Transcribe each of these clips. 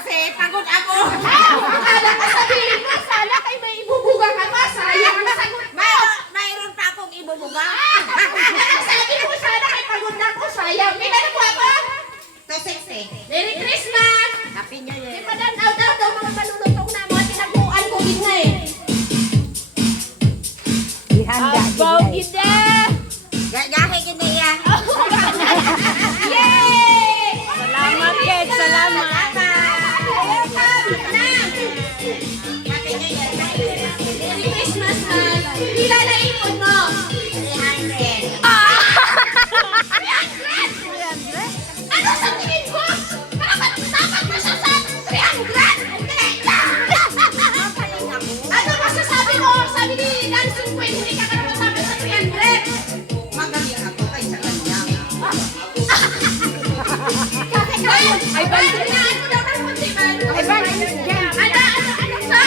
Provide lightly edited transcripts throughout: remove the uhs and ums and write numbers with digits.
Kasi pagod ako. Akala ko sabihin mo, sana kay may ibubuga ka pa. Sayang ang sagot mo. Mayroon pa akong ibubuga. Sabi mo, sana kay pagod na ako. Sayang. May ganun po ako. To 6 Merry Christmas! Happy New Di Year. pa daw mga malulutong na mga tinaguan ko din na eh. Abaw gida! Gahe gini ya. Yay! Salamat, Ken. Salamat. Happy New Year. Merry Christmas, man! Pila na ipon mo? 300. Ano sa tingin ko? Dapat na siya sa 300! Ano masasabi mo? Sabi ni Dancing Queen, hindi ka dapat sa 300! Magaling ako kaysa kanya. Ay, bantinaan mo daw ng muntikan. Ay, bantinaan. Ano sa?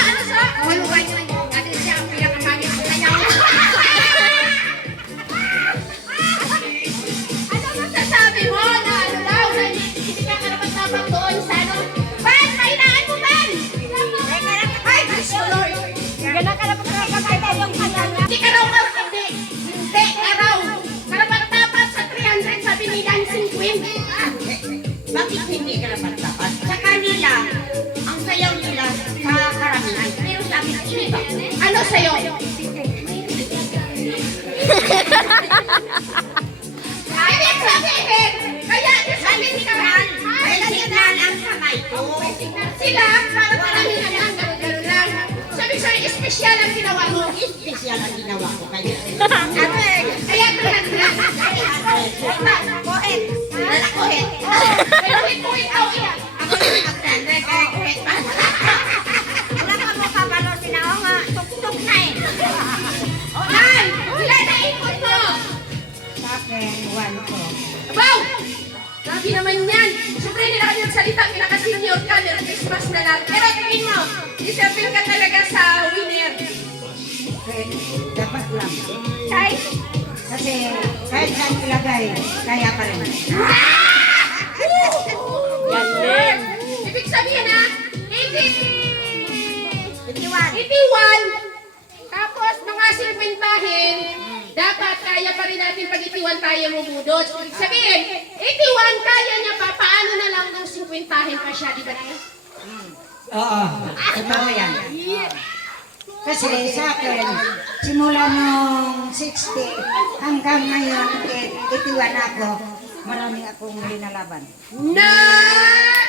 Ano ba yun? Kasi siya ang pinakamagin ng kanya. Ano masasabi mo na ano daw, na hindi ka karapat-dapat doon sa ano? Ben, kainaan mo, Ben! Ay, Diyos ko, Lord! Gana ka na pagkakakita yung kanya. Hindi ka raw hindi ka raw karapat-dapat sa 300 sabi ni Dancing Queen. Bakit hindi ka dapat? Sa kanila, ang sayaw nila sa karamihan. Pero sa akin, iniba. Ano sa'yo? Ibig sabihin, kaya niyo sabihin ka man, May signal ang kamay ko. sila, para paramihan lang, gano'n lang. Sabi sa'yo, espesyal ang ginawa mo. Espesyal ang ginawa ko kaya. Kaya 300. Kuhet. Kuhet. Pero kuhin daw iyan. Ako yung mag-tender kaya kuhet pa. Wala ka mo kabalo sinao nga. Tuk-tuk na eh. Ay, sila na ikot mo. Sa akin, 1 ko. Abaw! Grabe naman yan. Siyempre, hindi na kayo nagsalita. Pinaka-senior ka. Merry Christmas na lang. Pero tingin mo, deserving ka talaga sa winner. Dapat lang. Kahit, Kasi kahit saan ilagay, kaya pa rin. Yan din. ibig sabihin ha, 51. 81. Tapos, mga silbintahin, dapat kaya pa rin natin pag-itiwan tayo mumudos. Ibig sabihin, 81, kaya niya pa. Paano na lang nung 50 pa siya, di ba na? Oo, totoo yan. Kasi sa akin, simula nung 60 hanggang ngayon, 81 ako, marami akong linalaban. Nice!